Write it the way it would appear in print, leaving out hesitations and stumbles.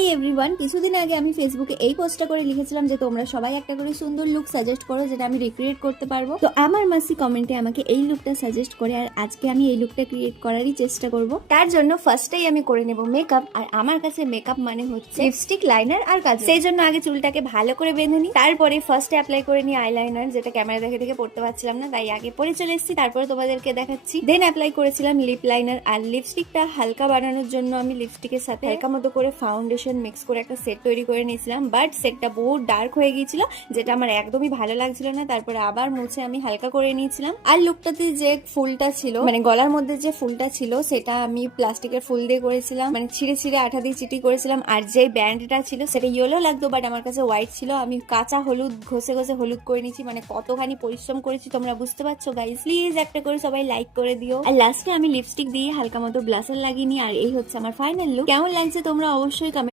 Hi everyone, কিছুদিন আগে আমি ফেসবুকে এই পোস্টটা করে লিখেছিলাম যে তোমরা সবাই একটা করে সুন্দর লুক সাজেস্ট করো যেটা আমি রিক্রিয়েট করতে পারবো। তো আমার মাসি কমেন্টে আমাকে এই লুকটা সাজেস্ট করে, আর আজকে আমি এই লুকটা ক্রিয়েট করারই চেষ্টা করব। তার জন্য ফার্স্টেই আমি করে নেব মেকআপ। আর আমার কাছে মেকআপ মানে হচ্ছে লিপস্টিক, লাইনার আর কাজল। সেই জন্য আগে চুলটাকে ভালো করে বেঁধে নিই, তারপরে ফার্স্টে অ্যাপ্লাই করে নিই আইলাইনার, যেটা ক্যামেরা দেখে দেখে পড়তে পারছিলাম না, তাই আগে পরে চলে এসেছি, তারপরে তোমাদেরকে দেখাচ্ছি। দেন অ্যাপ্লাই করেছিলাম লিপ লাইনার। আর লিপস্টিকটা হালকা বানানোর জন্য আমি লিপস্টিকের সাথে হালকা মতো করে ফাউন্ডেশন মিক্স করে একটা সেট তৈরি করে নিয়েছিলাম, বাট সেটটা বহু ডার্ক হয়ে গিয়েছিল, যেটা আমার একদমই ভালো লাগছিল না। তারপরে আবার মুছে আমি হালকা করে নিয়েছিলাম। আর লুকটাতে যে ফুলটা ছিল, মানে গলার মধ্যে যে ফুলটা ছিল, সেটা আমি প্লাস্টিকের ফুল দিয়ে করেছিলাম, মানে ছিঁড়ে ছিঁড়ে আঠা দিয়ে চিটি করেছিলাম। আর যে ব্যান্ডটা ছিল সেটা ইয়েলো লাগতো, বাট আমার কাছে হোয়াইট ছিল। আমি কাঁচা হলুদ ঘষে ঘষে হলুদ করে নিয়েছি, মানে কতখানি পরিশ্রম করেছি তোমরা বুঝতে পারছো গাইস। প্লিজ একটা করে সবাই লাইক করে দিও। আর লাস্টে আমি লিপস্টিক দিয়ে হালকা মতো ব্লাশার লাগিয়ে নিই। আর এই হচ্ছে আমার ফাইনাল লুক। কেমন লাগছে তোমরা অবশ্যই কমেন্ট